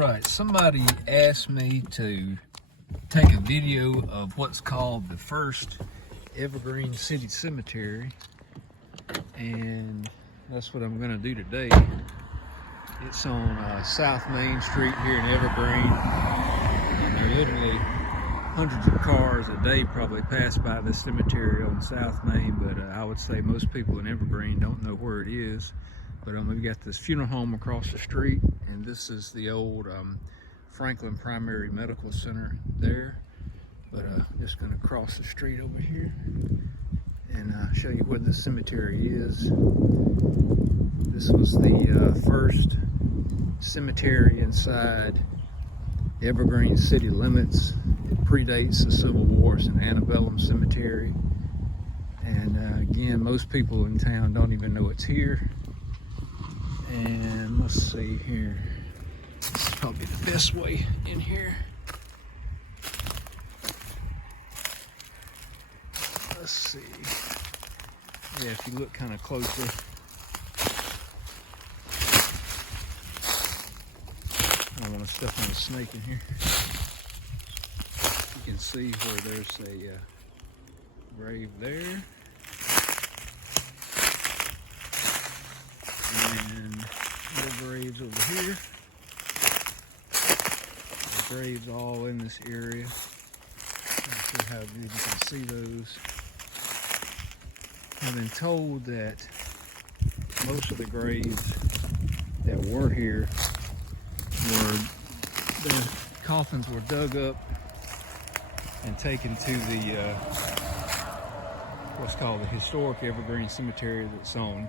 Alright, somebody asked me to take a video of what's called the First Evergreen City Cemetery, and that's what I'm going to do today. It's on South Main Street here in Evergreen, and there are literally hundreds of cars a day probably pass by this cemetery on South Main, but I would say most people in Evergreen don't know where it is. But we've got this funeral home across the street, and this is the old Franklin Primary Medical Center there. But just going to cross the street over here and show you where the cemetery is. This was the first cemetery inside Evergreen city limits. It predates the Civil War. It's an antebellum cemetery. And again, most people in town don't even know it's here. And let's see here. This is probably the best way in here. Let's see. Yeah, if you look kind of closer. I don't want to step on a snake in here. You can see where there's a grave there. And more graves over here. The graves all in this area. Let's see how good you can see those. I've been told that most of the graves that were here the coffins were dug up and taken to the what's called the Historical Evergreen Cemetery that's on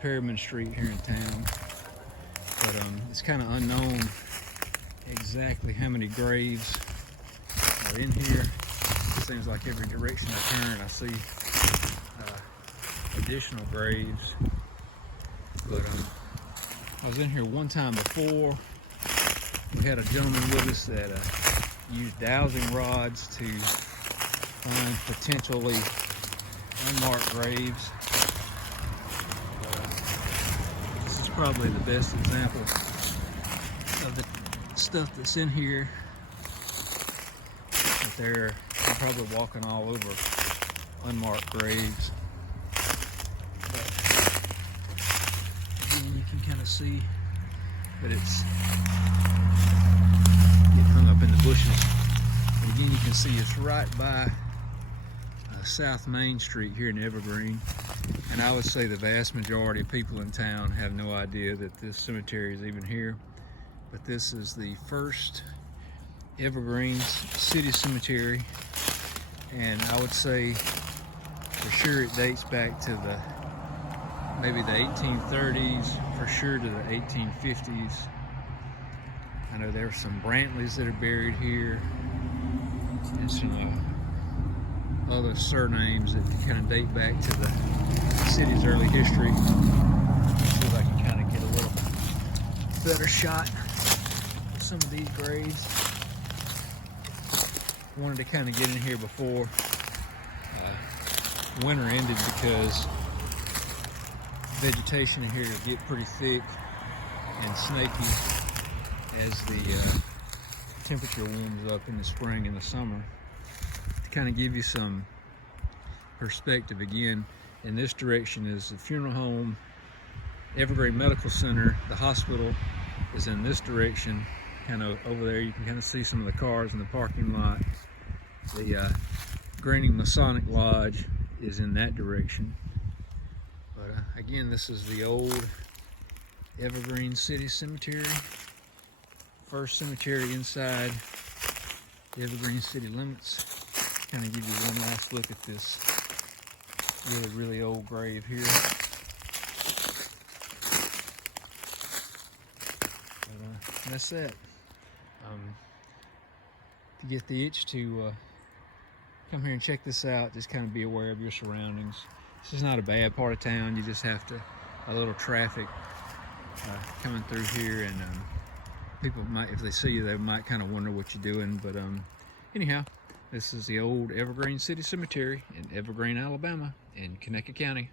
Perryman Street here in town. But it's kind of unknown exactly how many graves are in here. It seems like every direction I turn I see additional graves. But I was in here one time before. We had a gentleman with us that used dowsing rods to find potentially unmarked graves. This is probably the best example of the stuff that's in here. But they're probably walking all over unmarked graves. But again, you can kind of see that it's getting hung up in the bushes. And again, you can see it's right by South Main Street here in Evergreen. And I would say the vast majority of people in town have no idea that this cemetery is even here. But this is the First Evergreen City Cemetery. And I would say for sure it dates back to maybe the 1830s, for sure to the 1850s. I know there are some Brantleys that are buried here, and some other surnames that kind of date back to the city's early history. See if I can kind of get a little better shot of some of these graves. I wanted to kind of get in here before winter ended, because vegetation in here will get pretty thick and snaky as the temperature warms up in the spring and the summer. To kind of give you some perspective, again, in this direction is the funeral home, Evergreen Medical Center. The hospital is in this direction, kind of over there. You can kind of see some of the cars in the parking lot. The Greening Masonic Lodge is in that direction. But again, this is the old Evergreen City Cemetery. First cemetery inside the Evergreen city limits. Kind of give you one last look at this really old grave here. But that's it. To get the itch to come here and check this out, just kind of be aware of your surroundings. This is not a bad part of town. You just have to, a little traffic coming through here, and people might, if they see you, they might kind of wonder what you're doing. But anyhow, this is the old Evergreen City Cemetery in Evergreen, Alabama, in Conecuh County.